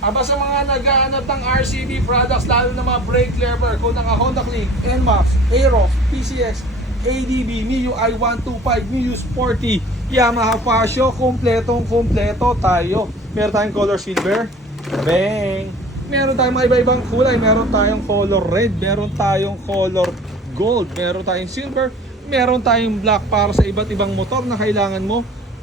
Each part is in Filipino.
Aba sa mga naghahanap ng RCB products, lalo na mga brake lever, kung naka Honda Click, NMAX, Aerox, PCX, ADB, MIU i125, MIU Sporty, Yamaha Fasio, kompletong kompleto tayo. Meron tayong color silver, bang! Meron tayong mga iba-ibang kulay, meron tayong color red, meron tayong color gold, meron tayong silver, meron tayong black para sa iba't ibang motor na kailangan mo.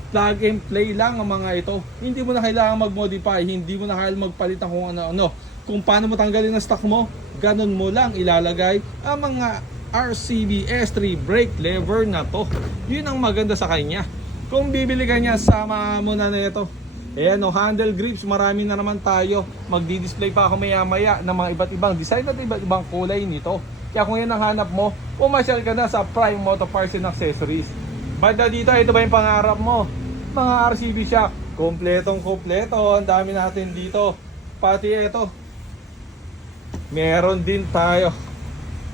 Plug and play lang ang mga ito. Hindi mo na kailangan mag-modify, hindi mo na kailangan magpalit ng kung ano-ano. Kung paano mo tanggalin ang stock mo, ganun mo lang ilalagay ang mga RCB S3 brake lever na to. Yun ang maganda sa kanya. Kung bibili ka niya, sama mo na ito. Ayan o, handle grips, marami na naman tayo. Magdi-display pa ako maya-maya ng mga iba't ibang design at iba't ibang kulay nito. Kaya kung yan ang hanap mo, pumasyal ka na sa Prime Moto Parts and Accessories. Banda dito, ito ba yung pangarap mo? Mga RCB shock, kompletong kompleto. Ang dami natin dito. Pati ito, meron din tayo.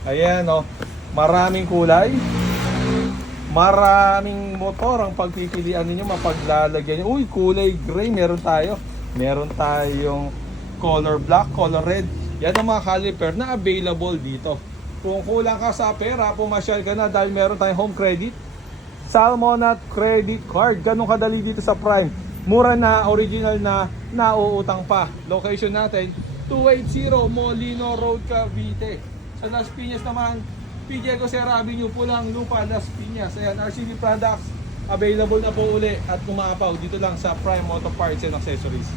Ayan o, maraming kulay, maraming motor ang pagpipilian ninyo, mapaglalagyan nyo. Uy, kulay gray meron tayo. Meron tayong color black, color red. Yan ang mga caliper na available dito. Kung kulang ka sa pera, pumasyal ka na dahil meron tayong home credit, Salmonat credit card. Ganun kadali dito sa Prime. Mura na, original na, nauutang pa. Location natin, 280 Molino Road, Cavite. Sa Las Piñas naman, PJ Cosera Avenue, Pulang Lupa, Las Piñas. Ayan, RCB products available na po uli at kumaapaw dito lang sa Prime Moto Parts and Accessories.